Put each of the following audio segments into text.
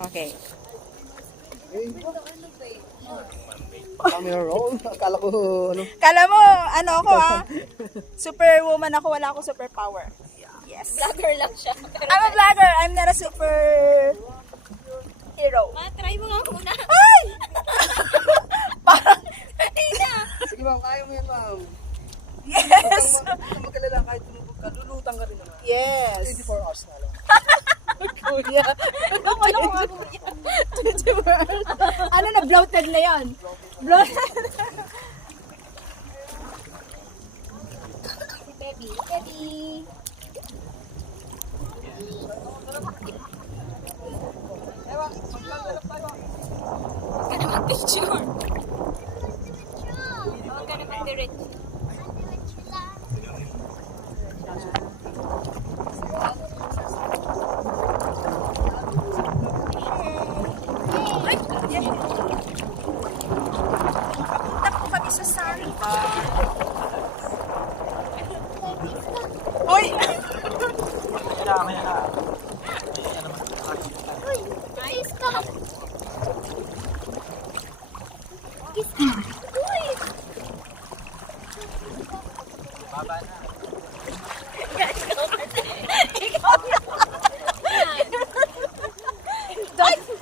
Okay. Camera roll? Akala ko ano. Kala mo, ano ako superwoman ako, wala akong superpower. Yes. Vlogger lang siya. Pero I'm a vlogger, I'm not a super hero. try mo nga muna. Ay! Parang, Hindi na. Sige ma'am, kaya mo yan ma'am. yes! Huwag kang mag-alala kahit tumubog ka, lulutang ka rin naman. Yes! 24 hours na lang. Kuya. Ano ko nga kuya? Ano na, bloated na yan? Bloated. Baby, baby. Huwag ka na mag-picture. Huwag ka na mag-direct. Naku kami sa sandbar. Uy! Ayos ka. Kiss ka. Uy!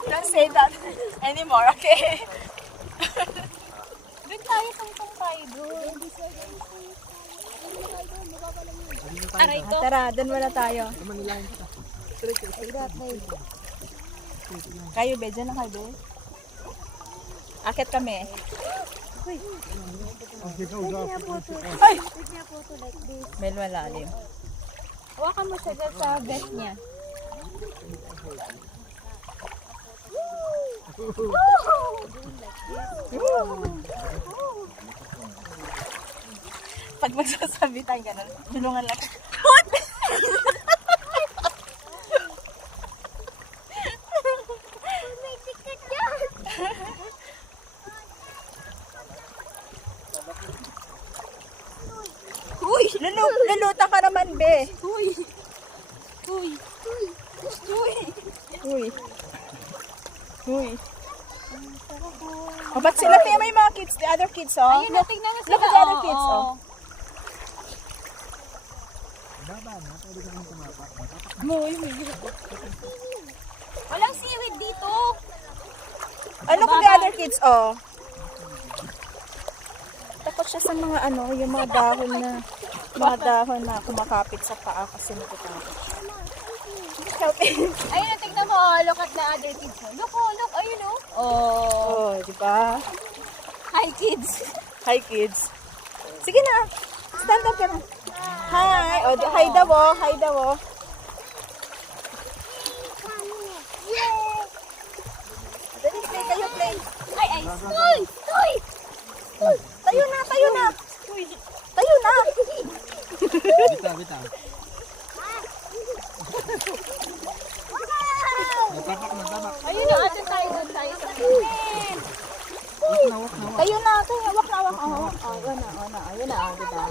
Don't say that anymore, okay? Doon tayo, tungtong tayo doon. Aray ko. Tara, doon wala tayo. Kayo, be, dyan na kayo, be. Akit kami. Ay! Mel, malalim. Hawakan mo siya dyan sa vest niya. Pag magsasabi tayo ganun, tulungan lang. Uy! Luluta ka naman, be. Uy! Uy! Uy! Uy! Uy! Oh, ba't sila may mga kids, the other kids, oh? Ayun na, tingnan mo sila. Look at the other kids, oh. Walang seaweed dito. Oh, look at the other kids, oh. Takot siya sa mga ano, yung mga dahon na kumakapit sa paa kasi natatakot siya. Help him. Ayun na, tingnan mo. Oh, look at the other kids. Look, oh, look. Ayun, oh. Oh. Oh, di ba? Hi, kids. Hi, kids. Sige na. Stand up ka na. Hi. Oh, hi daw, oh. Hi daw, oh. Dali, play kayo, play. Ay, ay. Uy! Uy! Tayo na, tayo na. Tayo na. Bita, bita. Nagtapak, nagtapak. Ayun na, atin tayo doon tayo sa amin. Tayo na, tayo. Wak na, wak. Oh, ayun na, oh, na. Ayun na, oh, diba?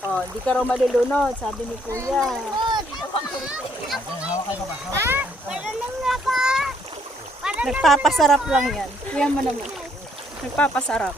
Oh, di ka raw malulunod, sabi ni Kuya. Nagpapasarap lang yan. Kuya mo naman. Nagpapasarap.